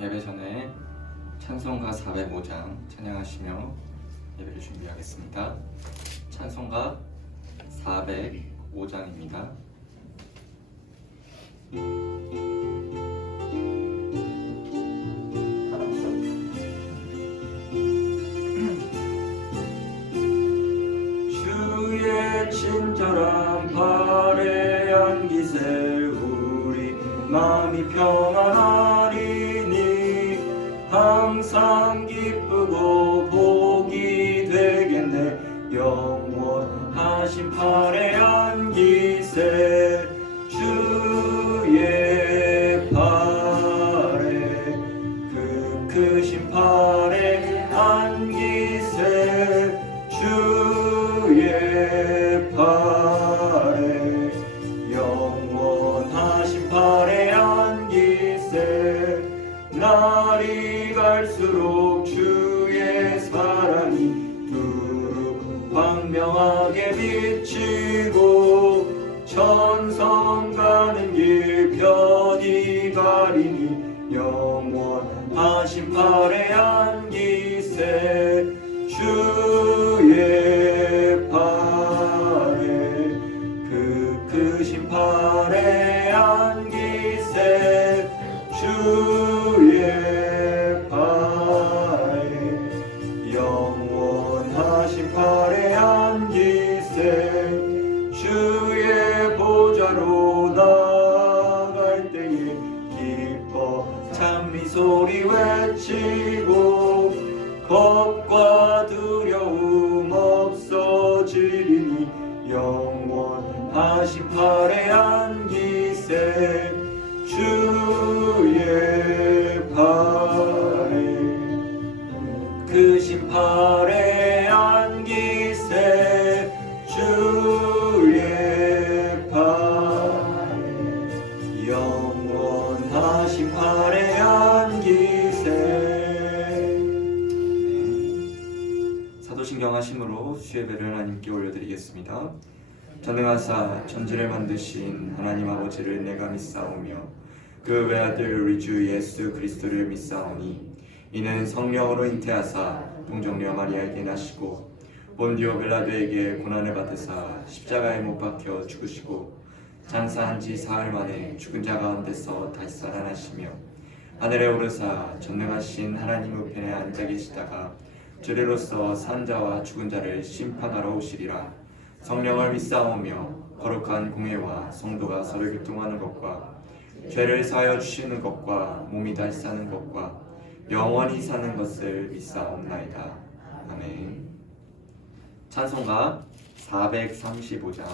예배 전에 찬송가 405장 찬양하시며 예배를 준비하겠습니다. 찬송가 405장입니다. 주의 친절한 발에 안기세 우리 마음이 평안하리니 항상 기쁘고 복이 되겠네. 영원하신 팔에 안기세 주의 팔에 그 크신 팔에 안기세 주의 팔에 영원하신 팔에 안기세. 날이 갈수록 주의 사랑이 두루 광명하게 비치고 천성 가는 길 편히 가리니 영원하신 팔에 안기세 주의 팔에 그 크신 팔에 안기세 주의 팔에 영원하신 팔에 안기세. 주의 보좌로 나갈 때에 기뻐 찬미 소리 외치고 겁과 두려움 없어지리니 영원하신 팔에 안기세 주의 팔에 크신 팔에 안기세 주의 팔에 영원하신 팔에 안기세. 사도신경 하심으로 수예배를 하나님께 올려드리겠습니다. 전능하사 천지를 만드신 하나님 아버지를 내가 믿사오며 그 외아들 우리 주 예수 그리스도를 믿사오니 이는 성령으로 잉태하사 동정녀 마리아에게 나시고 본디오 빌라도에게 고난을 받으사 십자가에 못 박혀 죽으시고 장사한 지 사흘 만에 죽은 자 가운데서 다시 살아나시며 하늘에 오르사 전능하신 하나님 우편에 앉아 계시다가 주례로서 산 자와 죽은 자를 심판하러 오시리라. 성령을 믿사오며 거룩한 공회와 성도가 서로 교통하는 것과 죄를 사하여 주시는 것과 몸이 다시 사는 것과 영원히 사는 것을 믿사옵나이다. 아멘. 찬송가 435장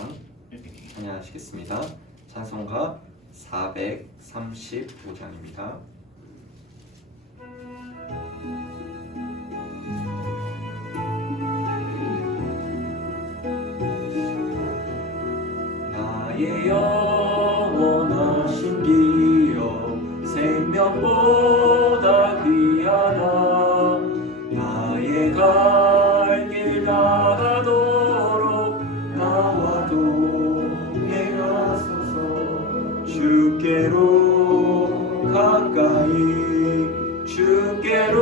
찬양하시겠습니다. 찬송가 435장입니다. 나의 영원하신 기업 생명보다 귀하다. 나의 갈 길 나가도록 나와 동행하소서. 주께로 가까이 주께로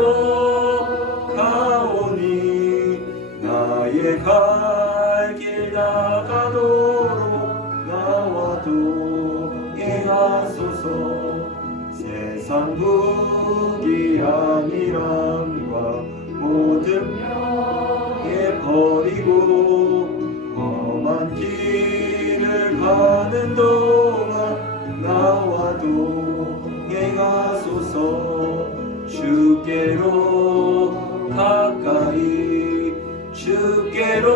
가오니 나의 갈 길 나가도록 나와 동행하소서. 세상 부귀함이람과 모든 명예 버리고 험한 길을 가는 동안 나와 동행하소서. 주께로 가까이 주께로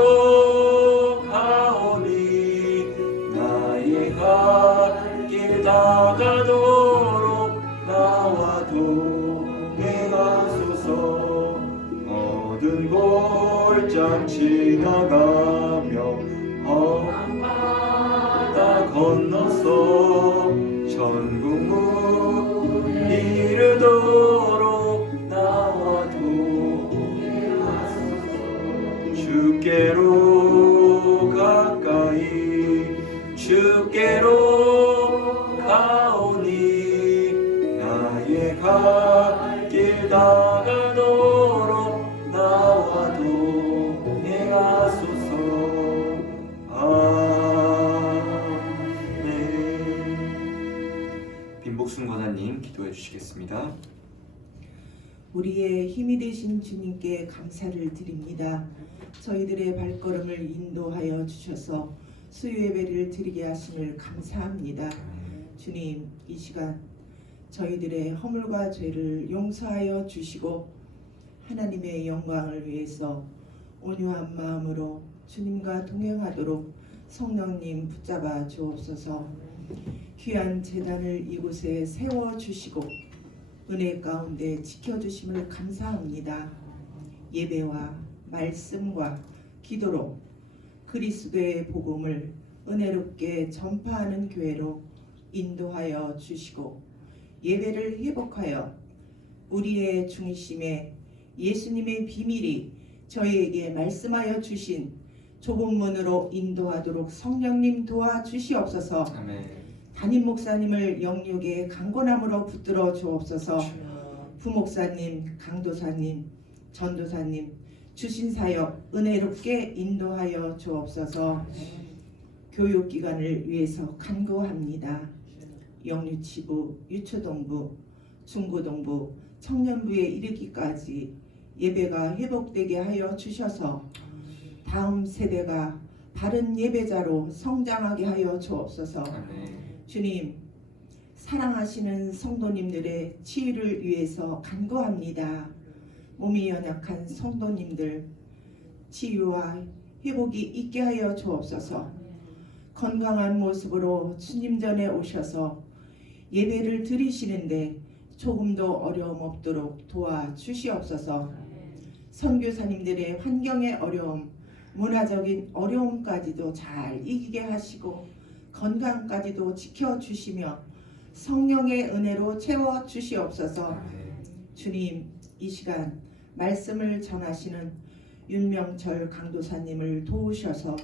가오니 나의 갈 길 나가도록 나와 동행하소서. 모든 골장 지나가며 험한 바다 건너서 천국 문 이르도록 나와 나의 갈 길 다가도록 나와 동행하소서. 아멘. 빈복순 권사님 기도해 주시겠습니다. 우리의 힘이 되신 주님께 감사를 드립니다. 저희들의 발걸음을 인도하여 주셔서 수요예배를 드리게 하심을 감사합니다. 주님, 이 시간 저희들의 허물과 죄를 용서하여 주시고 하나님의 영광을 위해서 온유한 마음으로 주님과 동행하도록 성령님 붙잡아 주옵소서. 귀한 제단을 이곳에 세워주시고 은혜 가운데 지켜주심을 감사합니다. 예배와 말씀과 기도로 그리스도의 복음을 은혜롭게 전파하는 교회로 인도하여 주시고 예배를 회복하여 우리의 중심에 예수님의 비밀이 저희에게 말씀하여 주신 좁은 문으로 인도하도록 성령님 도와주시옵소서. 아멘. 담임 목사님을 영육의 강건함으로 붙들어 주옵소서. 부목사님, 강도사님, 전도사님 주신 사역 은혜롭게 인도하여 주옵소서. 교육기관을 위해서 간구합니다. 영유치부, 유초동부, 중고동부, 청년부에 이르기까지 예배가 회복되게 하여 주셔서 다음 세대가 바른 예배자로 성장하게 하여 주옵소서. 주님, 사랑하시는 성도님들의 치유를 위해서 간구합니다. 몸이 연약한 성도님들 치유와 회복이 있게 하여 주옵소서. 건강한 모습으로 주님 전에 오셔서 예배를 드리시는데 조금도 어려움 없도록 도와주시옵소서. 선교사님들의 환경의 어려움, 문화적인 어려움까지도 잘 이기게 하시고 건강까지도 지켜주시며 성령의 은혜로 채워주시옵소서. 주님, 이 시간 말씀을 전하시는 윤명철 강도사님을 도우셔서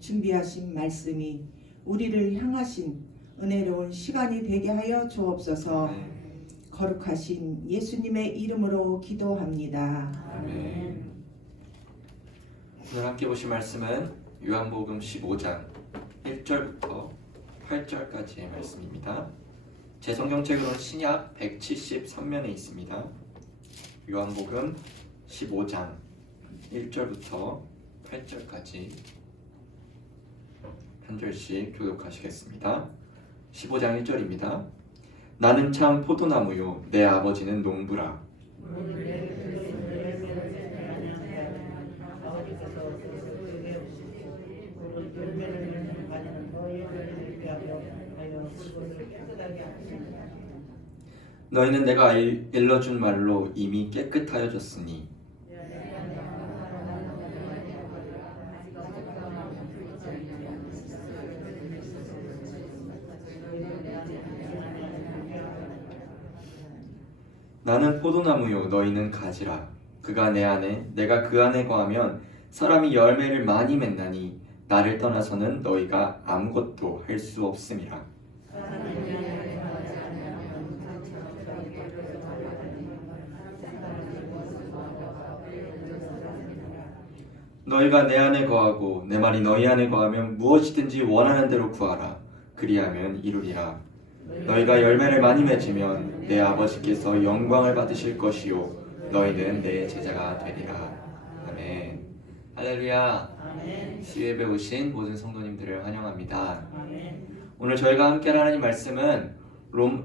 준비하신 말씀이 우리를 향하신 은혜로운 시간이 되게 하여 주옵소서. 거룩하신 예수님의 이름으로 기도합니다. 아멘. 오늘 함께 보실 말씀은 요한복음 15장 1절부터 8절까지의 말씀입니다. 제 성경책으로는 신약 173면에 있습니다. 요한복음 15장 1절부터 8절까지 한 절씩 교독하시겠습니다. 15장 1절입니다. 나는 참 포도나무요 내 아버지는 농부라. 너희는 내가 일러준 말로 이미 깨끗하여졌으니 나는 포도나무요 너희는 가지라. 그가 내 안에 내가 그 안에 거하면 사람이 열매를 많이 맺나니 나를 떠나서는 너희가 아무것도 할 수 없음이라. 너희가 내 안에 거하고 내 말이 너희 안에 거하면 무엇이든지 원하는 대로 구하라. 그리하면 이루리라. 너희가 열매를 많이 맺으면 내 아버지께서 영광을 받으실 것이요 너희는 내 제자가 되리라. 아멘. 할렐루야. 수요예배 오신 모든 성도님들을 환영합니다. 오늘 저희가 함께 하나님 말씀은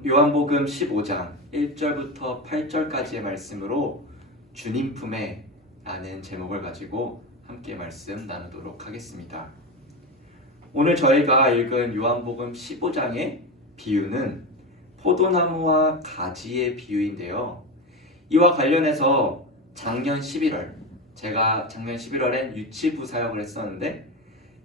요한복음 15장 1절부터 8절까지의 말씀으로 주님 품에 라는 제목을 가지고 함께 말씀 나누도록 하겠습니다. 오늘 저희가 읽은 요한복음 15장의 비유는 포도나무와 가지의 비유인데요. 이와 관련해서 작년 11월 제가 작년 11월엔 유치부 사역을 했었는데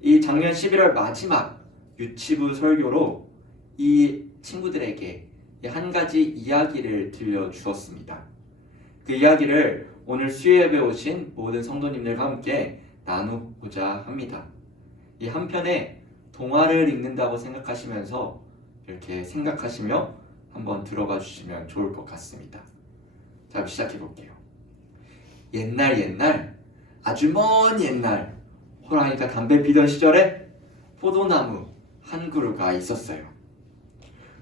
이 작년 11월 마지막 유치부 설교로 이 친구들에게 한 가지 이야기를 들려주었습니다. 그 이야기를 오늘 수요예배 오신 모든 성도님들과 함께 나누고자 합니다. 이 한편에 동화를 읽는다고 생각하시면서 이렇게 생각하시며 한번 들어가 주시면 좋을 것 같습니다. 자, 시작해 볼게요. 옛날 아주 먼 옛날 호랑이가 담배 피던 시절에 포도나무 한 그루가 있었어요.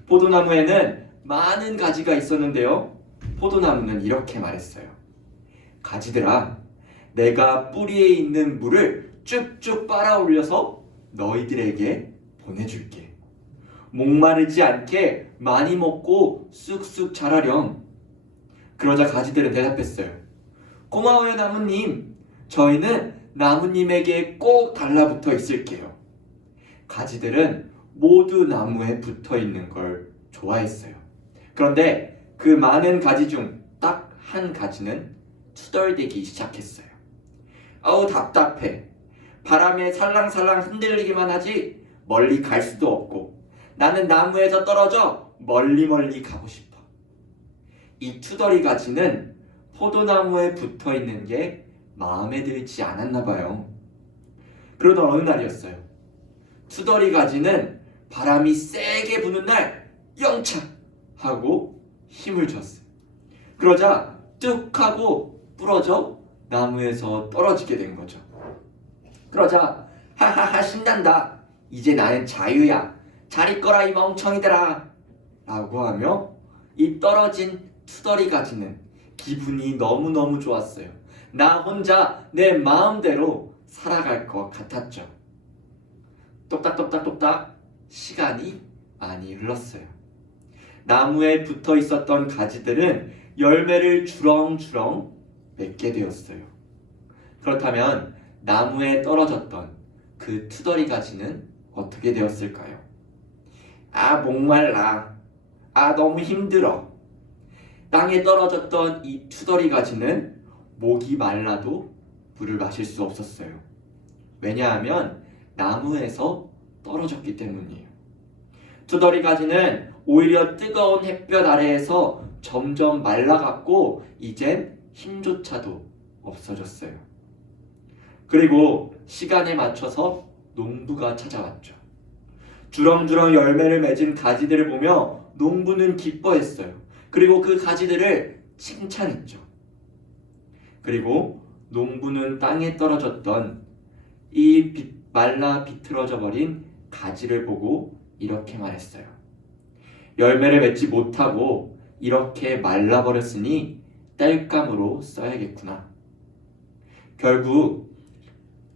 포도나무에는 많은 가지가 있었는데요. 포도나무는 이렇게 말했어요. 가지들아, 내가 뿌리에 있는 물을 쭉쭉 빨아 올려서 너희들에게 보내줄게. 목마르지 않게 많이 먹고 쑥쑥 자라렴. 그러자 가지들은 대답했어요. 고마워요, 나무님. 저희는 나무님에게 꼭 달라붙어 있을게요. 가지들은 모두 나무에 붙어 있는 걸 좋아했어요. 그런데 그 많은 가지 중 딱 한 가지는 투덜대기 시작했어요. 아우, 답답해. 바람에 살랑살랑 흔들리기만 하지 멀리 갈 수도 없고 나는 나무에서 떨어져 멀리 가고 싶어. 이 투덜이 가지는 포도나무에 붙어 있는 게 마음에 들지 않았나 봐요. 그러던 어느 날이었어요. 투덜이 가지는 바람이 세게 부는 날 영차 하고 힘을 줬어요. 그러자 뚝 하고 부러져 나무에서 떨어지게 된 거죠. 그러자 하하하 신난다. 이제 나는 자유야. 잘 있거라 이 멍청이들아. 라고 하며 이 떨어진 투덜이 가지는 기분이 너무너무 좋았어요. 나 혼자 내 마음대로 살아갈 것 같았죠. 똑딱똑딱똑딱 시간이 많이 흘렀어요. 나무에 붙어 있었던 가지들은 열매를 주렁주렁 맺게 되었어요. 그렇다면 나무에 떨어졌던 그 투덜이 가지는 어떻게 되었을까요? 아, 목말라. 아, 너무 힘들어. 땅에 떨어졌던 이 투덜이 가지는 목이 말라도 물을 마실 수 없었어요. 왜냐하면 나무에서 떨어졌기 때문이에요. 투덜이 가지는 오히려 뜨거운 햇볕 아래에서 점점 말라갔고 이젠 힘조차도 없어졌어요. 그리고 시간에 맞춰서 농부가 찾아왔죠. 주렁주렁 열매를 맺은 가지들을 보며 농부는 기뻐했어요. 그리고 그 가지들을 칭찬했죠. 그리고 농부는 땅에 떨어졌던 이 말라 비틀어져 버린 가지를 보고 이렇게 말했어요. 열매를 맺지 못하고 이렇게 말라버렸으니 땔감으로 써야겠구나. 결국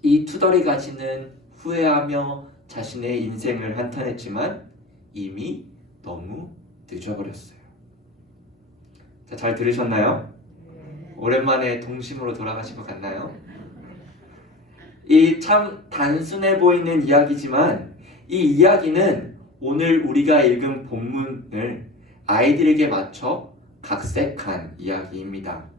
이 투덜이 가지는 후회하며 자신의 인생을 한탄했지만 이미 너무 늦어버렸어요. 자, 잘 들으셨나요? 오랜만에 동심으로 돌아가신 것 같나요? 이 참 단순해 보이는 이야기지만 이 이야기는 오늘 우리가 읽은 본문을 아이들에게 맞춰 각색한 이야기입니다.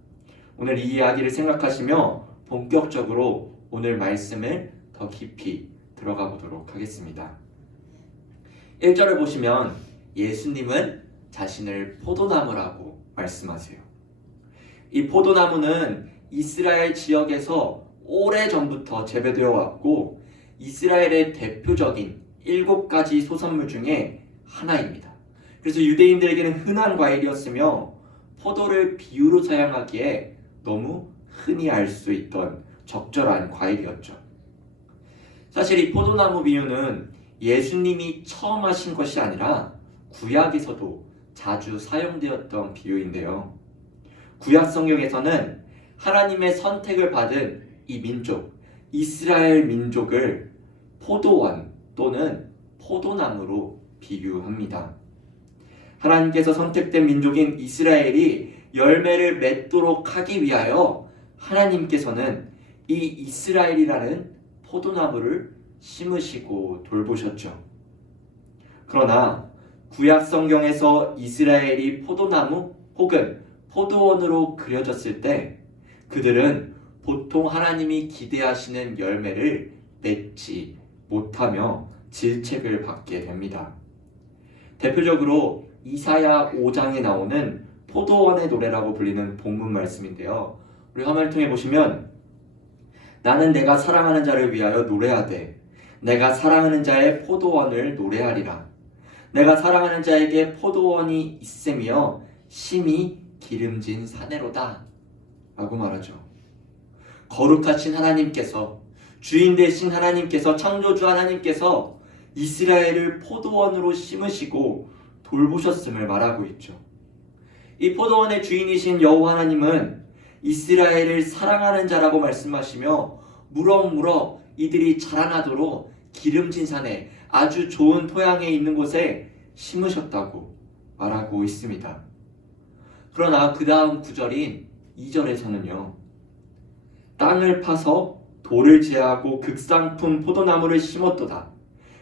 오늘 이 이야기를 생각하시며 본격적으로 오늘 말씀을 더 깊이 들어가 보도록 하겠습니다. 1절을 보시면 예수님은 자신을 포도나무라고 말씀하세요. 이 포도나무는 이스라엘 지역에서 오래전부터 재배되어 왔고 이스라엘의 대표적인 7가지 소산물 중에 하나입니다. 그래서 유대인들에게는 흔한 과일이었으며 포도를 비유로 사용하기에 너무 흔히 알 수 있던 적절한 과일이었죠. 사실 이 포도나무 비유는 예수님이 처음 하신 것이 아니라 구약에서도 자주 사용되었던 비유인데요. 구약 성경에서는 하나님의 선택을 받은 이 민족, 이스라엘 민족을 포도원 또는 포도나무로 비유합니다. 하나님께서 선택된 민족인 이스라엘이 열매를 맺도록 하기 위하여 하나님께서는 이 이스라엘이라는 포도나무를 심으시고 돌보셨죠. 그러나 구약 성경에서 이스라엘이 포도나무 혹은 포도원으로 그려졌을 때 그들은 보통 하나님이 기대하시는 열매를 맺지 못하며 질책을 받게 됩니다. 대표적으로 이사야 5장에 나오는 포도원의 노래라고 불리는 본문 말씀인데요. 우리 화면을 통해 보시면 나는 내가 사랑하는 자를 위하여 노래하되 내가 사랑하는 자의 포도원을 노래하리라. 내가 사랑하는 자에게 포도원이 있으며 심히 기름진 사내로다 라고 말하죠. 거룩하신 하나님께서, 주인 되신 하나님께서, 창조주 하나님께서 이스라엘을 포도원으로 심으시고 돌보셨음을 말하고 있죠. 이 포도원의 주인이신 여호와 하나님은 이스라엘을 사랑하는 자라고 말씀하시며 무럭무럭 이들이 자라나도록 기름진 산에 아주 좋은 토양에 있는 곳에 심으셨다고 말하고 있습니다. 그러나 그 다음 구절인 2절에서는요. 땅을 파서 돌을 제하고 극상품 포도나무를 심었도다.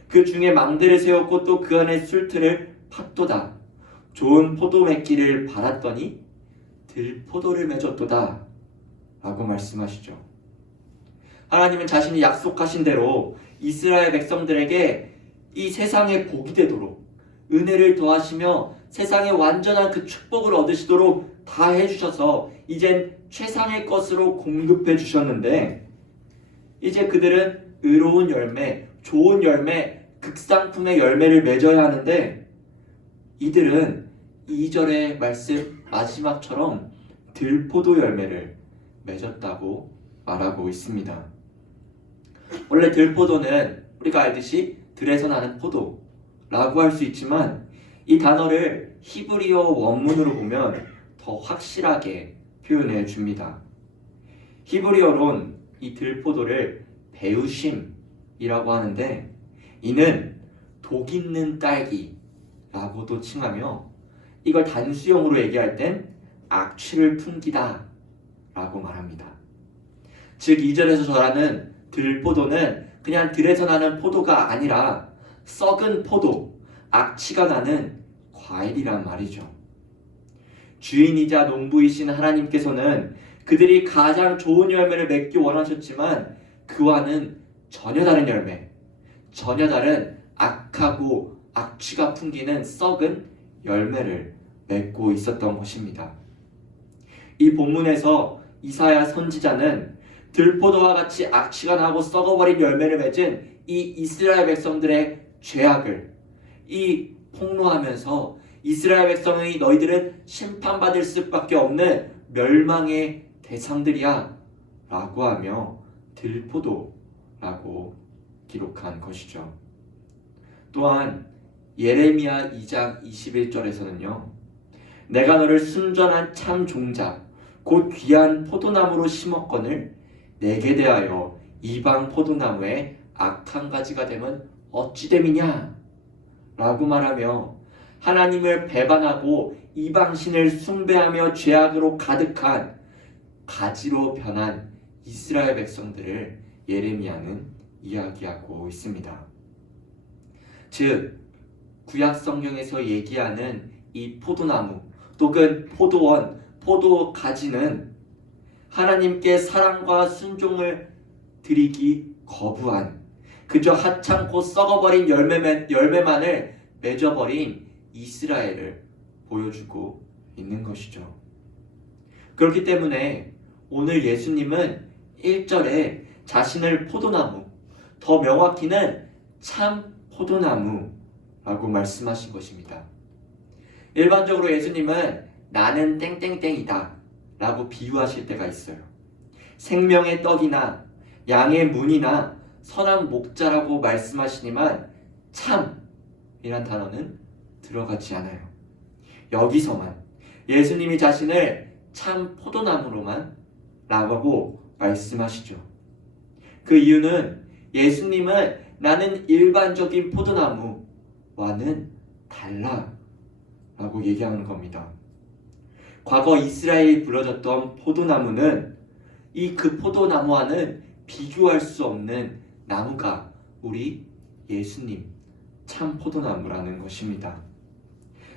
그 중에 망대를 세웠고 또 그 안에 술틀을 팠도다. 좋은 포도 맺기를 바랐더니 들포도를 맺었도다 라고 말씀하시죠. 하나님은 자신이 약속하신 대로 이스라엘 백성들에게 이 세상에 복이 되도록 은혜를 더하시며 세상에 완전한 그 축복을 얻으시도록 다 해주셔서 이젠 최상의 것으로 공급해 주셨는데, 이제 그들은 의로운 열매, 좋은 열매, 극상품의 열매를 맺어야 하는데 이들은 2절의 말씀 마지막처럼 들포도 열매를 맺었다고 말하고 있습니다. 원래 들포도는 우리가 알듯이 들에서 나는 포도라고 할 수 있지만 이 단어를 히브리어 원문으로 보면 더 확실하게 표현해 줍니다. 히브리어론 이 들포도를 베우심이라고 하는데 이는 독 있는 딸기라고도 칭하며 이걸 단수형으로 얘기할 땐 악취를 풍기다 라고 말합니다. 즉 2절에서 전하는 들포도는 그냥 들에서 나는 포도가 아니라 썩은 포도, 악취가 나는 과일이란 말이죠. 주인이자 농부이신 하나님께서는 그들이 가장 좋은 열매를 맺기 원하셨지만 그와는 전혀 다른 열매, 전혀 다른 악하고 악취가 풍기는 썩은 열매를 맺고 있었던 것입니다. 이 본문에서 이사야 선지자는 들포도와 같이 악취가 나고 썩어버린 열매를 맺은 이 이스라엘 백성들의 죄악을 폭로하면서 이스라엘 백성이 너희들은 심판받을 수밖에 없는 멸망의 대상들이야 라고 하며 들포도라고 기록한 것이죠. 또한 예레미야 2장 21절에서는요. 내가 너를 순전한 참 종자 곧 귀한 포도나무로 심었거늘 내게 대하여 이방 포도나무에 악한 가지가 되면 어찌 됨이냐 라고 말하며 하나님을 배반하고 이방신을 숭배하며 죄악으로 가득한 가지로 변한 이스라엘 백성들을 예레미야는 이야기하고 있습니다. 즉 구약 성경에서 얘기하는 이 포도나무 또는 포도원, 포도가지는 하나님께 사랑과 순종을 드리기 거부한 그저 하찮고 썩어버린 열매만을 맺어버린 이스라엘을 보여주고 있는 것이죠. 그렇기 때문에 오늘 예수님은 1절에 자신을 포도나무, 더 명확히는 참 포도나무라고 말씀하신 것입니다. 일반적으로 예수님은 나는 땡땡땡이다 라고 비유하실 때가 있어요. 생명의 떡이나 양의 문이나 선한 목자라고 말씀하시지만 참이란 단어는 들어가지 않아요. 여기서만 예수님이 자신을 참 포도나무로만 라고 말씀하시죠. 그 이유는 예수님은 나는 일반적인 포도나무와는 달라 라고 얘기하는 겁니다. 과거 이스라엘이 부러졌던 포도나무는 그 포도나무와는 비교할 수 없는 나무가 우리 예수님 참 포도나무라는 것입니다.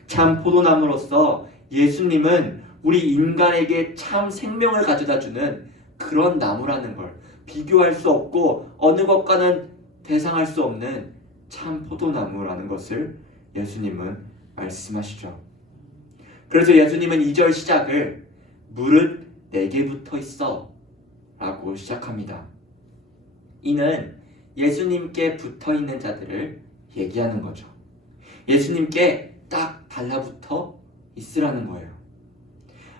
참 포도나무로서 예수님은 우리 인간에게 참 생명을 가져다주는 그런 나무라는 걸 비교할 수 없고 어느 것과는 대상할 수 없는 참 포도나무라는 것을 예수님은 말씀하시죠. 그래서 예수님은 2절 시작을 무릇 내게 붙어 있어 라고 시작합니다. 이는 예수님께 붙어 있는 자들을 얘기하는 거죠. 예수님께 딱 달라붙어 있으라는 거예요.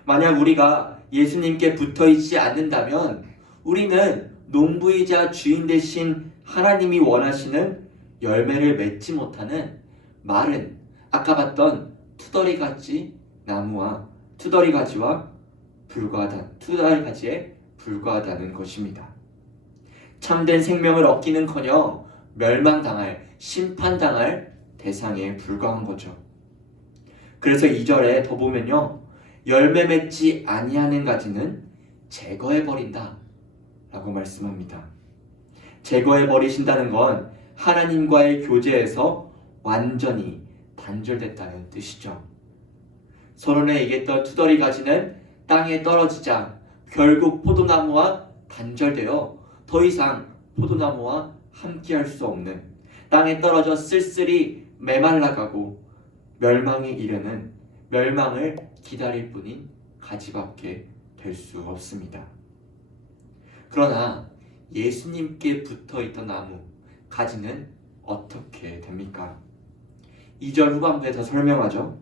만약 우리가 예수님께 붙어 있지 않는다면 우리는 농부이자 주인 되신 하나님이 원하시는 열매를 맺지 못하는 마른, 아까 봤던 투덜이가지 나무와 투덜이가지에 불과하다는 것입니다. 참된 생명을 얻기는커녕 멸망당할, 심판당할 대상에 불과한 거죠. 그래서 2절에 더 보면요, 열매 맺지 아니하는 가지는 제거해 버린다 라고 말씀합니다. 제거해 버리신다는 건 하나님과의 교제에서 완전히 단절됐다는 뜻이죠. 서론에 얘기했던 투덜이 가지는 땅에 떨어지자 결국 포도나무와 단절되어 더 이상 포도나무와 함께할 수 없는, 땅에 떨어져 쓸쓸히 메말라가고 멸망에 이르는, 멸망을 기다릴 뿐인 가지밖에 될 수 없습니다. 그러나 예수님께 붙어있던 나무, 가지는 어떻게 됩니까? 2절 후반부에 더 설명하죠.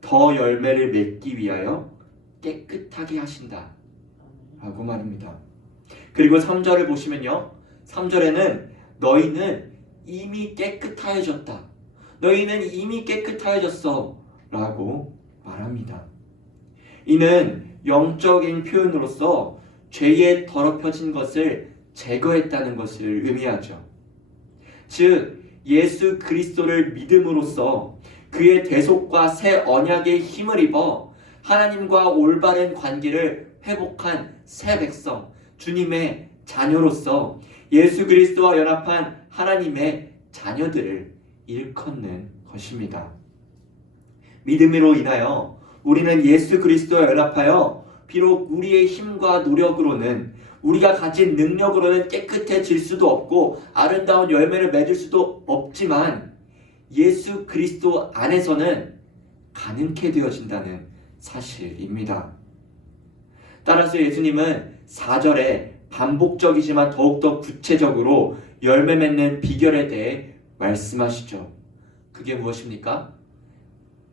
더 열매를 맺기 위하여 깨끗하게 하신다 라고 말입니다. 그리고 3절을 보시면요, 3절에는 너희는 이미 깨끗하여졌다, 너희는 이미 깨끗하여졌어 라고 말합니다. 이는 영적인 표현으로서 죄에 더럽혀진 것을 제거했다는 것을 의미하죠. 즉 예수 그리스도를 믿음으로써 그의 대속과 새 언약의 힘을 입어 하나님과 올바른 관계를 회복한 새 백성, 주님의 자녀로서 예수 그리스도와 연합한 하나님의 자녀들을 일컫는 것입니다. 믿음으로 인하여 우리는 예수 그리스도와 연합하여 비록 우리의 힘과 노력으로는, 우리가 가진 능력으로는 깨끗해질 수도 없고 아름다운 열매를 맺을 수도 없지만 예수 그리스도 안에서는 가능케 되어진다는 사실입니다. 따라서 예수님은 4절에 반복적이지만 더욱더 구체적으로 열매 맺는 비결에 대해 말씀하시죠. 그게 무엇입니까?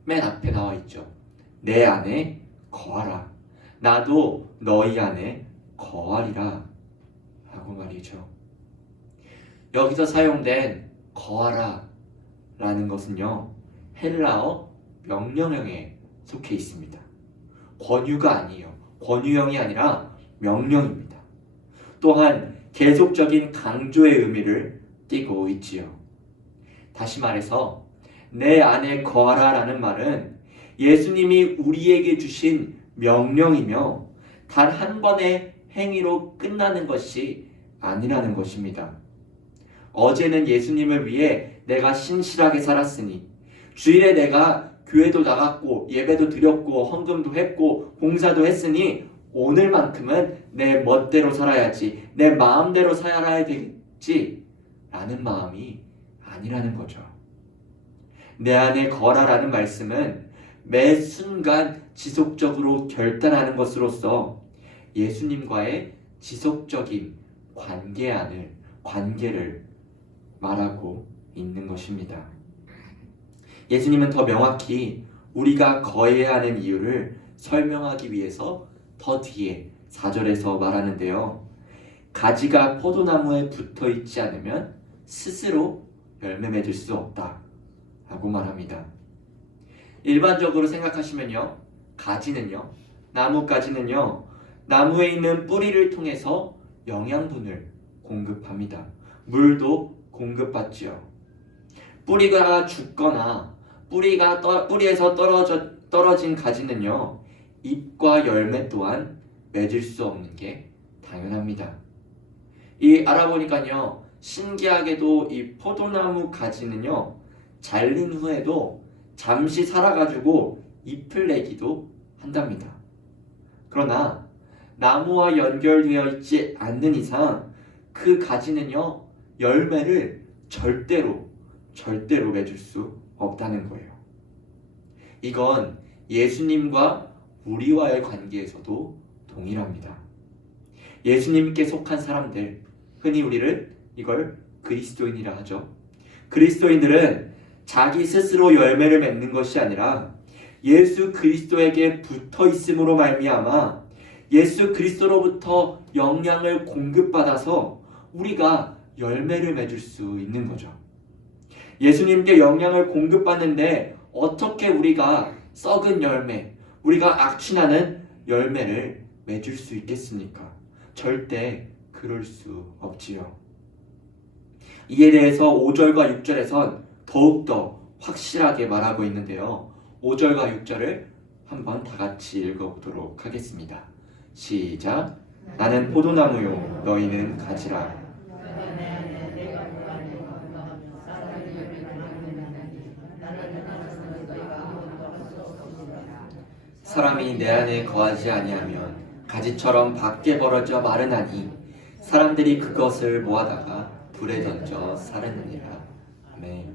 맨 앞에 나와 있죠. 내 안에 거하라. 나도 너희 안에 거하리라 라고 말이죠. 여기서 사용된 거하라 라는 것은요, 헬라어 명령형에 속해 있습니다. 권유가 아니에요. 권유형이 아니라 명령입니다. 또한 계속적인 강조의 의미를 띠고 있지요. 다시 말해서 내 안에 거하라 라는 말은 예수님이 우리에게 주신 명령이며 단 한 번의 행위로 끝나는 것이 아니라는 것입니다. 어제는 예수님을 위해 내가 신실하게 살았으니, 주일에 내가 교회도 나갔고 예배도 드렸고 헌금도 했고 봉사도 했으니 오늘만큼은 내 멋대로 살아야지, 내 마음대로 살아야 되겠지 라는 마음이 아니라는 거죠. 내 안에 거하라라는 말씀은 매 순간 지속적으로 결단하는 것으로서 예수님과의 지속적인 관계를 말하고 있는 것입니다. 예수님은 더 명확히 우리가 거해야 하는 이유를 설명하기 위해서 더 뒤에 4절에서 말하는데요. 가지가 포도나무에 붙어 있지 않으면 스스로 열매 맺을 수 없다 라고 말합니다. 일반적으로 생각하시면요, 나무가지는요 나무에 있는 뿌리를 통해서 영양분을 공급합니다. 물도 공급받지요. 뿌리가 죽거나 뿌리에서 떨어진 가지는요 잎과 열매 또한 맺을 수 없는 게 당연합니다. 알아보니까요, 신기하게도 이 포도나무 가지는요 잘린 후에도 잠시 살아가지고 잎을 내기도 한답니다. 그러나 나무와 연결되어 있지 않는 이상 그 가지는요 열매를 절대로 맺을 수 없다는 거예요. 이건 예수님과 우리와의 관계에서도 동일합니다. 예수님께 속한 사람들, 흔히 우리를 이걸 그리스도인이라 하죠. 그리스도인들은 자기 스스로 열매를 맺는 것이 아니라 예수 그리스도에게 붙어 있음으로 말미암아 예수 그리스도로부터 영향을 공급받아서 우리가 열매를 맺을 수 있는 거죠. 예수님께 영향을 공급받는데 어떻게 우리가 썩은 열매, 우리가 악취나는 열매를 맺을 수 있겠습니까? 절대 그럴 수 없지요. 이에 대해서 5절과 6절에선 더욱더 확실하게 말하고 있는데요. 5절과 6절을 한번 다 같이 읽어보도록 하겠습니다. 시작. 나는 포도나무요 너희는 가지라. 사람이 내 안에 거하지 아니하면 가지처럼 밖에 벌어져 마르나니 사람들이 그것을 모아다가 불에 던져 사르느니라. 아멘.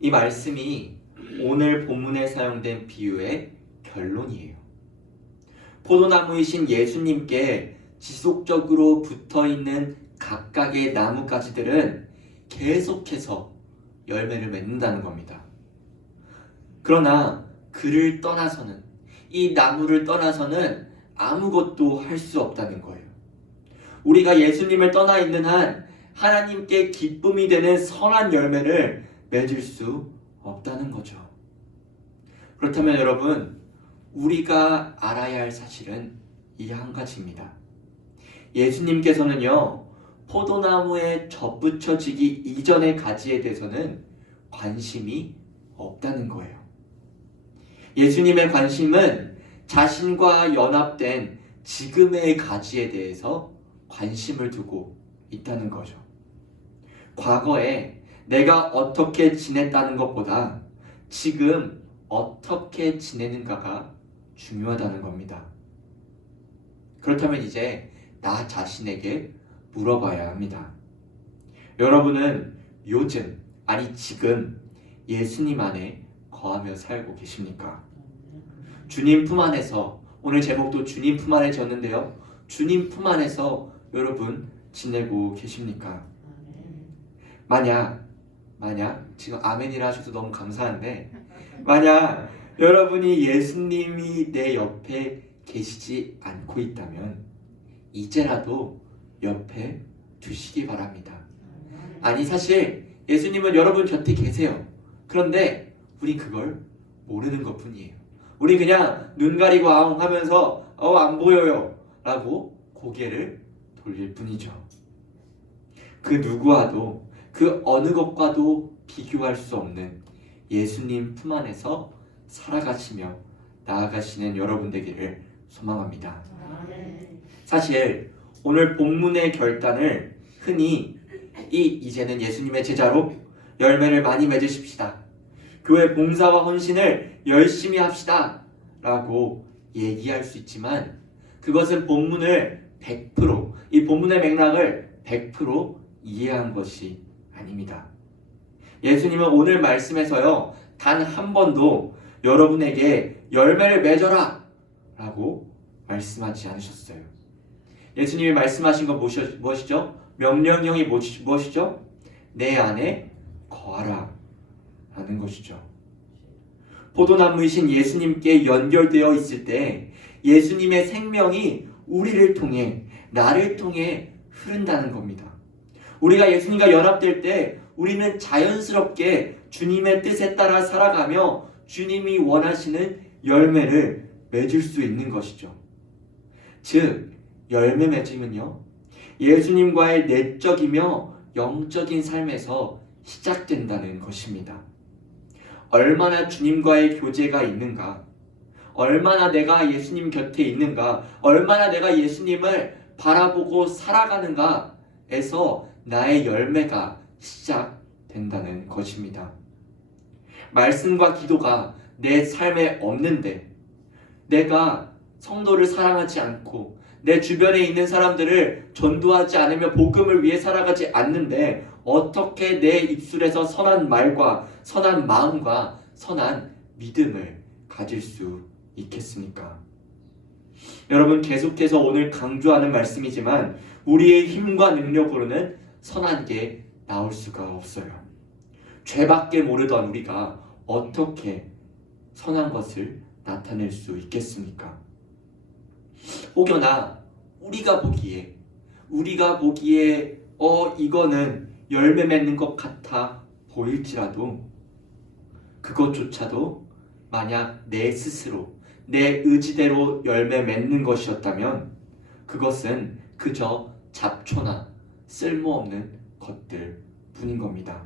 이 말씀이 오늘 본문에 사용된 비유의 결론이에요. 포도나무이신 예수님께 지속적으로 붙어있는 각각의 나뭇가지들은 계속해서 열매를 맺는다는 겁니다. 그러나 그를 떠나서는, 이 나무를 떠나서는 아무것도 할 수 없다는 거예요. 우리가 예수님을 떠나 있는 한 하나님께 기쁨이 되는 선한 열매를 맺을 수 없다는 거죠. 그렇다면 여러분, 우리가 알아야 할 사실은 이 한 가지입니다. 예수님께서는요, 포도나무에 접붙여지기 이전의 가지에 대해서는 관심이 없다는 거예요. 예수님의 관심은 자신과 연합된 지금의 가지에 대해서 관심을 두고 있다는 거죠. 과거에 내가 어떻게 지냈다는 것보다 지금 어떻게 지내는가가 중요하다는 겁니다. 그렇다면 이제 나 자신에게 물어봐야 합니다. 여러분은 요즘, 아니 지금 예수님 안에 거하며 살고 계십니까? 주님 품 안에서, 오늘 제목도 주님 품 안에 졌는데요, 주님 품 안에서 여러분 지내고 계십니까? 만약 지금 아멘이라 하셔서 너무 감사한데, 만약 여러분이 예수님이 내 옆에 계시지 않고 있다면 이제라도 옆에 두시기 바랍니다. 아니 사실 예수님은 여러분 곁에 계세요. 그런데 우린 그걸 모르는 것 뿐이에요. 우리 그냥 눈 가리고 아웅 하면서 안 보여요 라고 고개를 돌릴 뿐이죠. 그 누구와도, 그 어느 것과도 비교할 수 없는 예수님 품 안에서 살아가시며 나아가시는 여러분 되기를 소망합니다. 사실 오늘 본문의 결단을 흔히 이제는 예수님의 제자로 열매를 많이 맺으십시다, 교회 봉사와 헌신을 열심히 합시다 라고 얘기할 수 있지만, 그것은 본문을 100%, 이 본문의 맥락을 100% 이해한 것이 아닙니다. 예수님은 오늘 말씀에서요, 단 한 번도 여러분에게 열매를 맺어라 라고 말씀하지 않으셨어요. 예수님이 말씀하신 건 무엇이죠? 명령형이 무엇이죠? 내 안에 거하라 라는 것이죠. 포도나무이신 예수님께 연결되어 있을 때 예수님의 생명이 우리를 통해, 나를 통해 흐른다는 겁니다. 우리가 예수님과 연합될 때 우리는 자연스럽게 주님의 뜻에 따라 살아가며 주님이 원하시는 열매를 맺을 수 있는 것이죠. 즉, 열매 맺음은요, 예수님과의 내적이며 영적인 삶에서 시작된다는 것입니다. 얼마나 주님과의 교제가 있는가, 얼마나 내가 예수님 곁에 있는가, 얼마나 내가 예수님을 바라보고 살아가는가에서 나의 열매가 시작된다는 것입니다. 말씀과 기도가 내 삶에 없는데, 내가 성도를 사랑하지 않고 내 주변에 있는 사람들을 전도하지 않으며 복음을 위해 살아가지 않는데 어떻게 내 입술에서 선한 말과 선한 마음과 선한 믿음을 가질 수 있겠습니까? 여러분, 계속해서 오늘 강조하는 말씀이지만 우리의 힘과 능력으로는 선한 게 나올 수가 없어요. 죄밖에 모르던 우리가 어떻게 선한 것을 나타낼 수 있겠습니까? 혹여나 우리가 보기에 이거는 열매 맺는 것 같아 보일지라도 그것조차도 만약 내 스스로 내 의지대로 열매 맺는 것이었다면 그것은 그저 잡초나 쓸모없는 것들 뿐인 겁니다.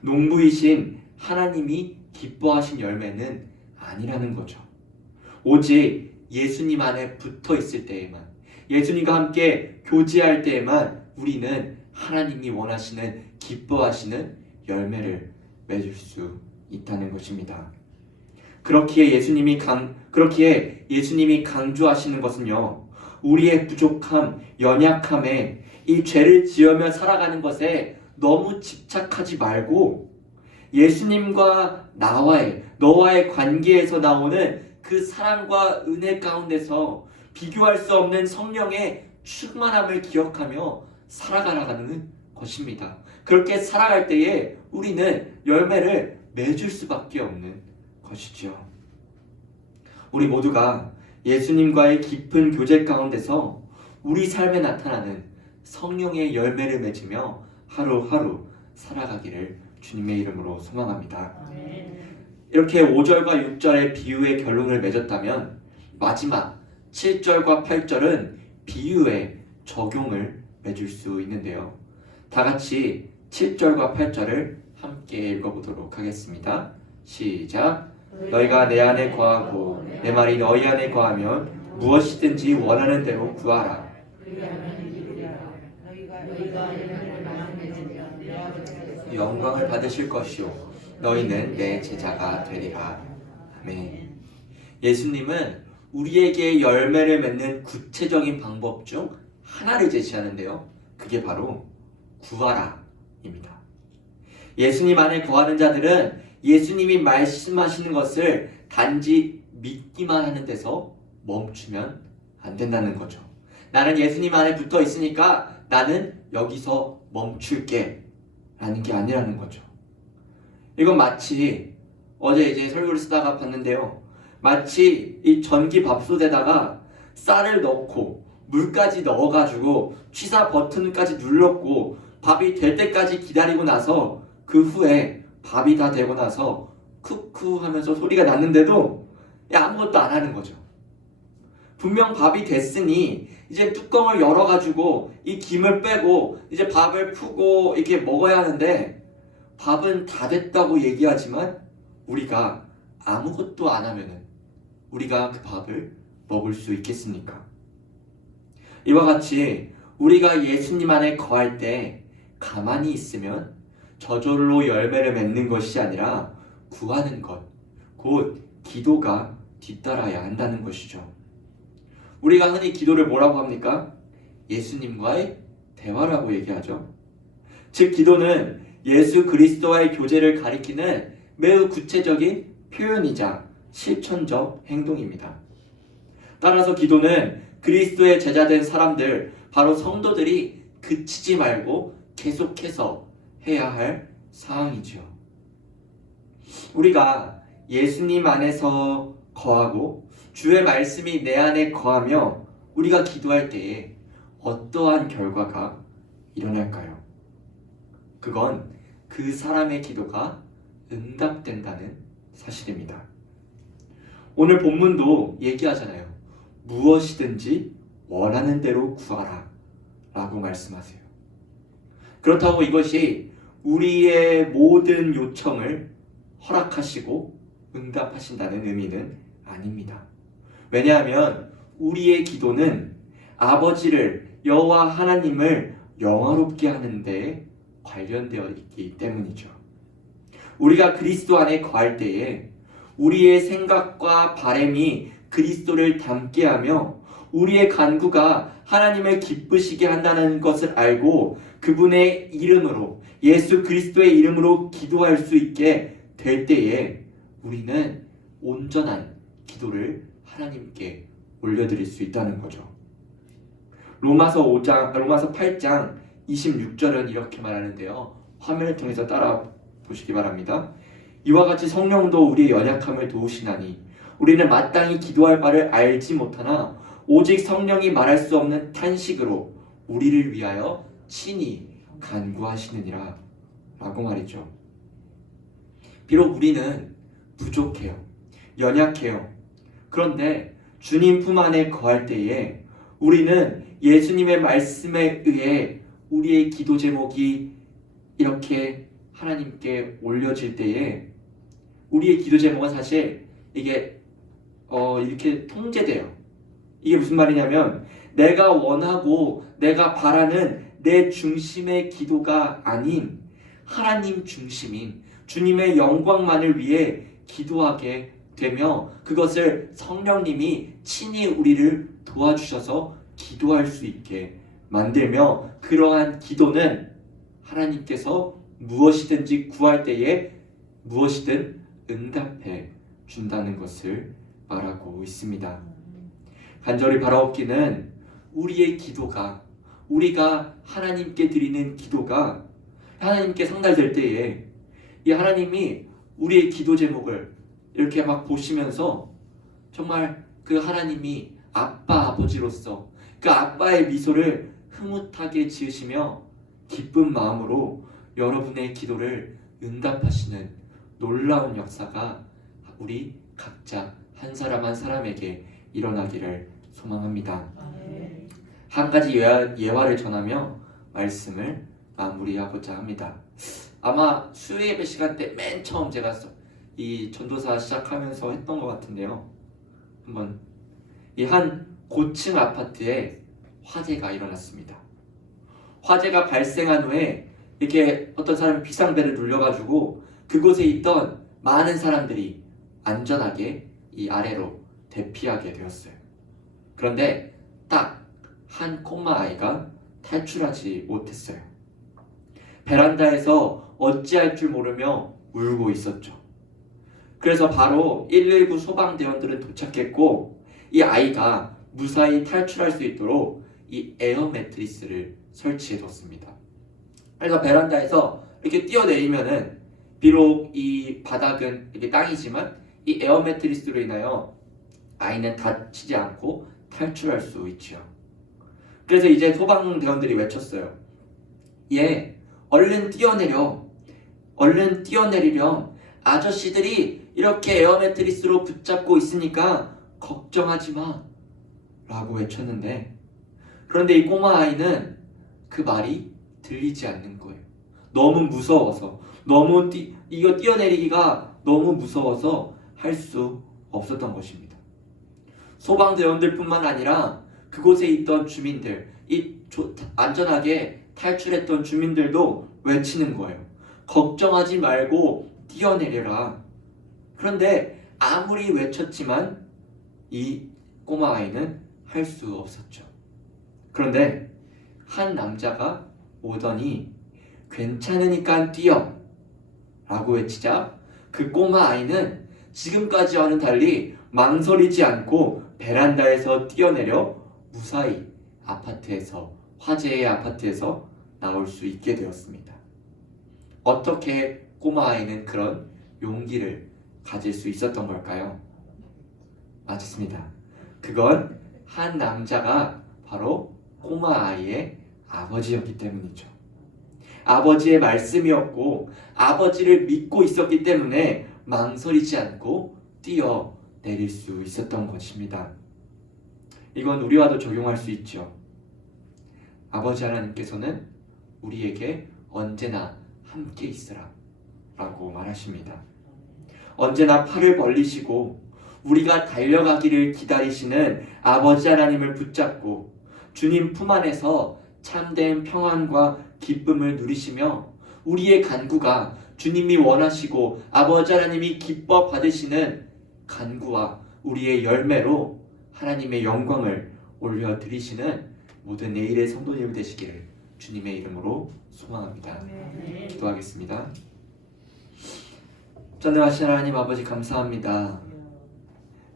농부이신 하나님이 기뻐하신 열매는 아니라는 거죠. 오직 예수님 안에 붙어 있을 때에만, 예수님과 함께 교제할 때에만 우리는 하나님이 원하시는 기뻐하시는 열매를 맺을 수 있다는 것입니다. 그렇기에 예수님이 강조하시는 것은요, 우리의 부족함, 연약함에 이 죄를 지으며 살아가는 것에 너무 집착하지 말고 예수님과 너와의 관계에서 나오는 그 사랑과 은혜 가운데서 비교할 수 없는 성령의 충만함을 기억하며 살아가라는 것입니다. 그렇게 살아갈 때에 우리는 열매를 맺을 수밖에 없는 것이죠. 우리 모두가 예수님과의 깊은 교제 가운데서 우리 삶에 나타나는 성령의 열매를 맺으며 하루하루 살아가기를 주님의 이름으로 소망합니다. 이렇게 5절과 6절의 비유의 결론을 맺었다면 마지막 7절과 8절은 비유의 적용을 맺을 수 있는데요. 다 같이 7절과 8절을 함께 읽어보도록 하겠습니다. 시작. 너희가 내 안에 거하고 내 말이 너희 안에 거하면 무엇이든지 원하는 대로 구하라. 영광을 받으실 것이요 너희는 내 제자가 되리라. 아멘. 예수님은 우리에게 열매를 맺는 구체적인 방법 중 하나를 제시하는데요. 그게 바로 구하라입니다. 예수님 안에 거하는 자들은 예수님이 말씀하시는 것을 단지 믿기만 하는 데서 멈추면 안 된다는 거죠. 나는 예수님 안에 붙어 있으니까 나는 여기서 멈출게 라는 게 아니라는 거죠. 이건 마치 어제 이제 설교를 쓰다가 봤는데요. 마치 이 전기 밥솥에다가 쌀을 넣고 물까지 넣어가지고 취사 버튼까지 눌렀고 밥이 될 때까지 기다리고 나서 그 후에 밥이 다 되고 나서 쿠쿠 하면서 소리가 났는데도 아무것도 안 하는 거죠. 분명 밥이 됐으니 이제 뚜껑을 열어가지고 이 김을 빼고 이제 밥을 푸고 이렇게 먹어야 하는데 밥은 다 됐다고 얘기하지만 우리가 아무것도 안 하면은 우리가 그 밥을 먹을 수 있겠습니까? 이와 같이 우리가 예수님 안에 거할 때 가만히 있으면 저절로 열매를 맺는 것이 아니라 구하는 것, 곧 기도가 뒤따라야 한다는 것이죠. 우리가 흔히 기도를 뭐라고 합니까? 예수님과의 대화라고 얘기하죠. 즉 기도는 예수 그리스도와의 교제를 가리키는 매우 구체적인 표현이자 실천적 행동입니다. 따라서 기도는 그리스도의 제자된 사람들, 바로 성도들이 그치지 말고 계속해서 해야 할 사항이죠. 우리가 예수님 안에서 거하고 주의 말씀이 내 안에 거하며 우리가 기도할 때에 어떠한 결과가 일어날까요? 그건 그 사람의 기도가 응답된다는 사실입니다. 오늘 본문도 얘기하잖아요. 무엇이든지 원하는 대로 구하라 라고 말씀하세요. 그렇다고 이것이 우리의 모든 요청을 허락하시고 응답하신다는 의미는 아닙니다. 왜냐하면 우리의 기도는 아버지를, 여호와 하나님을 영화롭게 하는 데 관련되어 있기 때문이죠. 우리가 그리스도 안에 거할 때에 우리의 생각과 바람이 그리스도를 닮게 하며 우리의 간구가 하나님을 기쁘시게 한다는 것을 알고 그분의 이름으로, 예수 그리스도의 이름으로 기도할 수 있게 될 때에 우리는 온전한 기도를 하나님께 올려드릴 수 있다는 거죠. 로마서 8장 26절은 이렇게 말하는데요. 화면을 통해서 따라 보시기 바랍니다. 이와 같이 성령도 우리의 연약함을 도우시나니 우리는 마땅히 기도할 바를 알지 못하나 오직 성령이 말할 수 없는 탄식으로 우리를 위하여 친히 간구하시느니라 라고 말이죠. 비록 우리는 부족해요. 연약해요. 그런데 주님 품 안에 거할 때에 우리는 예수님의 말씀에 의해 우리의 기도 제목이 이렇게 하나님께 올려질 때에 우리의 기도 제목은 사실 이게 이렇게 통제돼요. 이게 무슨 말이냐면 내가 원하고 내가 바라는 내 중심의 기도가 아닌 하나님 중심인 주님의 영광만을 위해 기도하게 되며 그것을 성령님이 친히 우리를 도와주셔서 기도할 수 있게 만들며 그러한 기도는 하나님께서 무엇이든지 구할 때에 무엇이든 응답해 준다는 것을 말하고 있습니다. 간절히 바라옵기는 우리의 기도가 우리가 하나님께 드리는 기도가 하나님께 상달될 때에 이 하나님이 우리의 기도 제목을 이렇게 막 보시면서 정말 그 하나님이 아빠 아버지로서 그 아빠의 미소를 흐뭇하게 지으시며 기쁜 마음으로 여러분의 기도를 응답하시는 놀라운 역사가 우리 각자 한 사람 한 사람에게 일어나기를 소망합니다. 한 가지 예화를 전하며 말씀을 마무리하고자 합니다. 아마 수요 예배 시간 때 맨 처음 제가 이 전도사 시작하면서 했던 것 같은데요. 한번 이 한 고층 아파트에 화재가 일어났습니다. 화재가 발생한 후에 이렇게 어떤 사람이 비상벨을 눌려가지고 그곳에 있던 많은 사람들이 안전하게 이 아래로 대피하게 되었어요. 그런데 딱 한 꼬마 아이가 탈출하지 못했어요. 베란다에서 어찌할 줄 모르며 울고 있었죠. 그래서 바로 119 소방대원들은 도착했고 이 아이가 무사히 탈출할 수 있도록 이 에어 매트리스를 설치해 뒀습니다. 그래서 베란다에서 이렇게 뛰어내리면은 비록 이 바닥은 이게 땅이지만 이 에어 매트리스로 인하여 아이는 다치지 않고 탈출할 수 있죠. 그래서 이제 소방대원들이 외쳤어요. 얘 얼른 뛰어내려. 얼른 뛰어내리렴. 아저씨들이 이렇게 에어 매트리스로 붙잡고 있으니까 걱정하지 마 라고 외쳤는데 그런데 이 꼬마 아이는 그 말이 들리지 않는 거예요. 너무 무서워서 이거 뛰어내리기가 너무 무서워서 할 수 없었던 것입니다. 소방대원들뿐만 아니라 그곳에 있던 주민들 안전하게 탈출했던 주민들도 외치는 거예요. 걱정하지 말고 뛰어내려라. 그런데 아무리 외쳤지만 이 꼬마 아이는 할 수 없었죠. 그런데 한 남자가 오더니 괜찮으니까 뛰어 라고 외치자 그 꼬마 아이는 지금까지와는 달리 망설이지 않고 베란다에서 뛰어내려 무사히 화재의 아파트에서 나올 수 있게 되었습니다. 어떻게 꼬마 아이는 그런 용기를 가질 수 있었던 걸까요? 맞습니다. 그건 한 남자가 바로 꼬마 아이의 아버지였기 때문이죠. 아버지의 말씀이었고 아버지를 믿고 있었기 때문에 망설이지 않고 뛰어내릴 수 있었던 것입니다. 이건 우리와도 적용할 수 있죠. 아버지 하나님께서는 우리에게 언제나 함께 있으라 라고 말하십니다. 언제나 팔을 벌리시고 우리가 달려가기를 기다리시는 아버지 하나님을 붙잡고 주님 품 안에서 참된 평안과 기쁨을 누리시며 우리의 간구가 주님이 원하시고 아버지 하나님이 기뻐 받으시는 간구와 우리의 열매로 하나님의 영광을 올려드리시는 모든 내일의 성도님 되시기를 주님의 이름으로 소망합니다. 기도하겠습니다. 전능하신 하나님 아버지 감사합니다.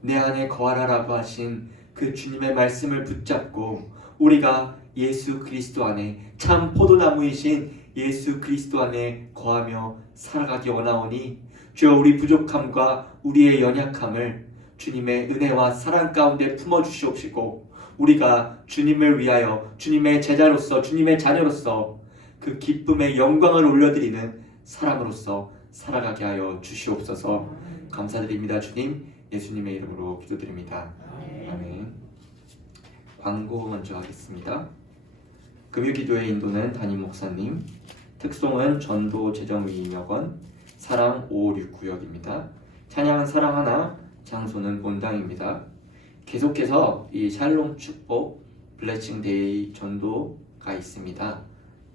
내 안에 거하라라고 하신 그 주님의 말씀을 붙잡고 우리가 예수 그리스도 안에 참 포도나무이신 예수 그리스도 안에 거하며 살아가기 원하오니 주여 우리 부족함과 우리의 연약함을 주님의 은혜와 사랑 가운데 품어주시옵시고 우리가 주님을 위하여 주님의 제자로서 주님의 자녀로서 그 기쁨의 영광을 올려드리는 사람으로서 살아가게 하여 주시옵소서. 감사드립니다. 주님 예수님의 이름으로 기도드립니다. 아멘. 광고 먼저 하겠습니다. 금요기도의 인도는 담임 목사님, 특송은 전도 재정위임역원 사랑 5569역입니다. 찬양은 사랑 하나, 장소는 본당입니다. 계속해서 이 샬롬 축복 블레싱 데이 전도가 있습니다.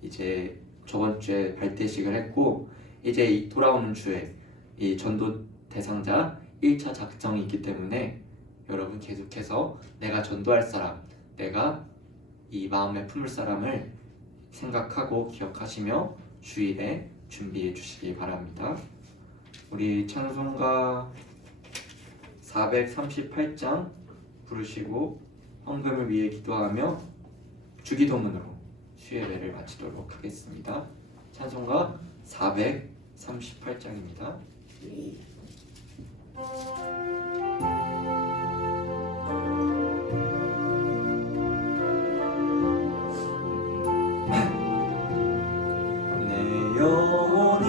이제 저번 주에 발대식을 했고 이제 돌아오는 주에 이 전도 대상자 1차 작정이 있기 때문에 여러분 계속해서 내가 전도할 사람, 내가 이 마음에 품을 사람을 생각하고 기억하시며 주일에 준비해 주시기 바랍니다. 우리 찬송가 438장 부르시고 헌금을 위해 기도하며 주기도문으로 수예배를 마치도록 하겠습니다. 찬송가 438장입니다. 내 영혼이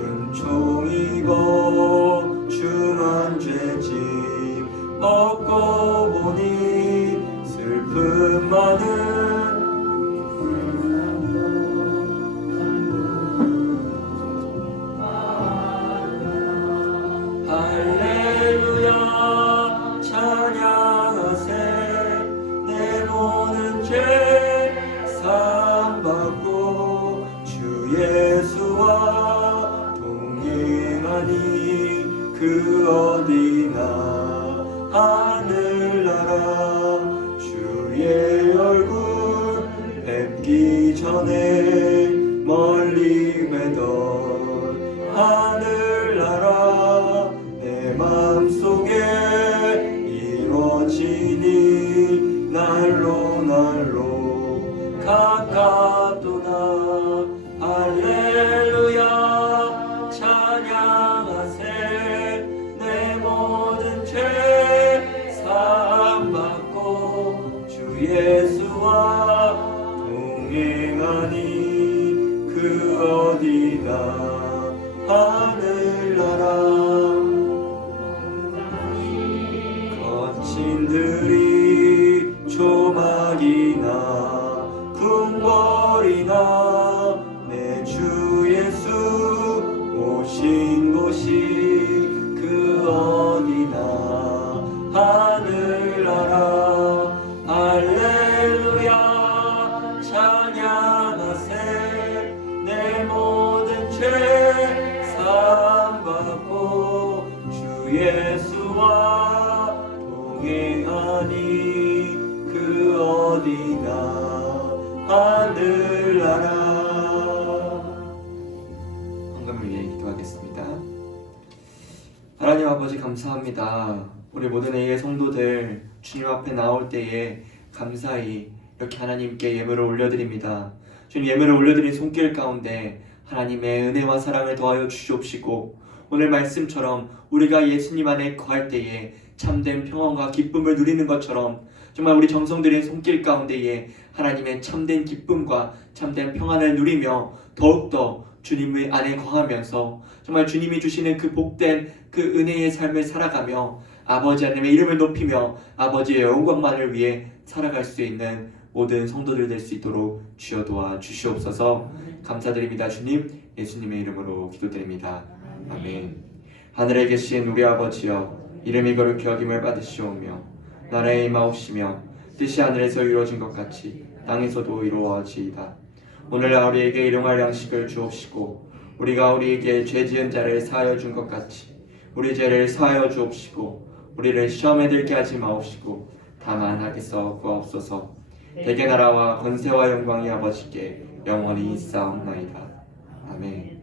은총 입어 중한 죄짐 얻고 보니 슬픔 많은 할렐루야 찬양하세 내 모든 죄 사함받고 주 예수와 동행하니 그 어디나 하늘나라 주의 얼굴 뵙기 전에 멀리 뵈던 하늘나라 내 맘속에 이루어지니 날로 날로 가깝도다 할렐루야 찬양하세 내 모든 죄 사함받고 주 예수와 동행하니 그 어디나 하늘나라 거친들이 조막이나 궁궐이나 내 주 예수 오신 곳이 그 어디나 하늘나라 할렐루야 찬양하세 내 모든 죄 사함받고 주 예수와 동행하니 그 어디나 하늘나라. 헌금을 위해 기도하겠습니다. 하나님 아버지 감사합니다. 우리 모든 A의 성도들 주님 앞에 나올 때에 감사히 이렇게 하나님께 예물을 올려드립니다. 주님 예물을 올려드린 손길 가운데 하나님의 은혜와 사랑을 더하여 주시옵시고 오늘 말씀처럼 우리가 예수님 안에 거할 때에 참된 평안과 기쁨을 누리는 것처럼 정말 우리 정성 들인 손길 가운데에 하나님의 참된 기쁨과 참된 평안을 누리며 더욱더 주님 안에 거하면서 정말 주님이 주시는 그 복된 그 은혜의 삶을 살아가며 아버지 하나님의 이름을 높이며 아버지의 영광만을 위해 살아갈 수 있는 모든 성도들 될 수 있도록 주여 도와 주시옵소서. 감사드립니다. 주님 예수님의 이름으로 기도드립니다. 아멘. 하늘에 계신 우리 아버지여 이름이 거룩히 여김을 받으시오며 나라의 임하옵시며 뜻이 하늘에서 이루어진 것 같이 땅에서도 이루어지이다. 오늘 우리에게 일용할 양식을 주옵시고 우리가 우리에게 죄 지은 자를 사하여 준 것 같이 우리 죄를 사하여 주옵시고 우리를 시험에 들게 하지 마옵시고 다만 악에서 구하옵소서. 대개 나라와 권세와 영광이 아버지께 영원히 있사옵나이다. 아멘.